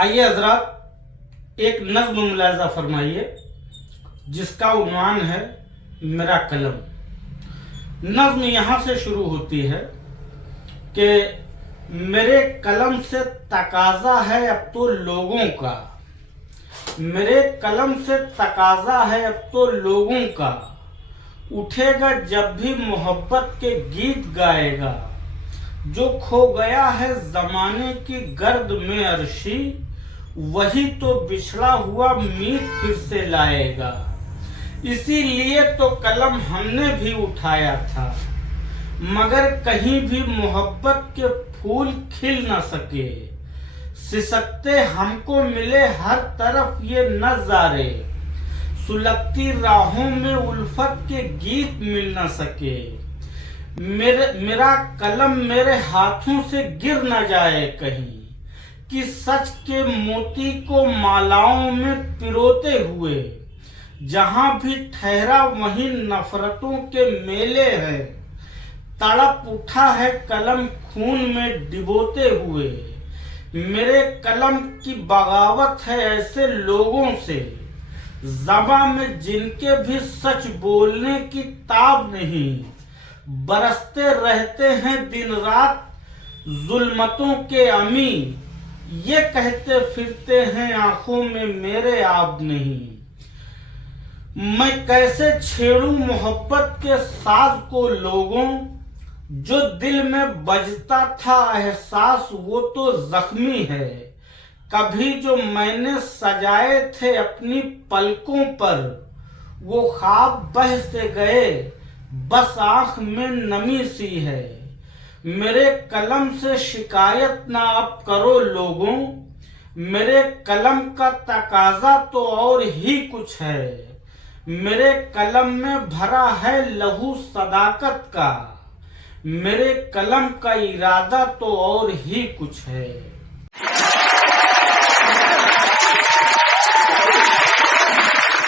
आइए हजरात, एक नज्म मुलाजा फरमाइए जिसका उन्वान है मेरा कलम। नज्म यहाँ से शुरू होती है कि मेरे कलम से तकाजा है अब तो लोगों का, मेरे कलम से तकाजा है अब तो लोगों का, उठेगा जब भी मोहब्बत के गीत गाएगा, जो खो गया है जमाने की गर्द में अर्शी, वही तो बिछड़ा हुआ मीत फिर से लाएगा। इसीलिए तो कलम हमने भी उठाया था, मगर कहीं भी मोहब्बत के फूल खिल न सके। सिसकते हमको मिले हर तरफ ये नज़ारे, सुलगती राहों में उल्फत के गीत मिल न सके। मेरा कलम मेरे हाथों से गिर न जाए कहीं, कि सच के मोती को मालाओं में पिरोते हुए, जहां भी ठहरा वहीं नफरतों के मेले हैं। तड़प उठा है कलम खून में डिबोते हुए, मेरे कलम की बगावत है ऐसे लोगों से, ज़बां में जिनके भी सच बोलने की ताब नहीं, बरसते रहते हैं दिन रात जुल्मतों के अमी, ये कहते फिरते हैं आंखों में मेरे आब नहीं। मैं कैसे छेड़ूं मोहब्बत के साज को लोगों, जो दिल में बजता था एहसास वो तो जख्मी है। कभी जो मैंने सजाए थे अपनी पलकों पर, वो ख्वाब बह से गए बस आंख में नमी सी है। मेरे कलम से शिकायत ना अब करो लोगों, मेरे कलम का तकाजा तो और ही कुछ है। मेरे कलम में भरा है लहू सदाकत का, मेरे कलम का इरादा तो और ही कुछ है।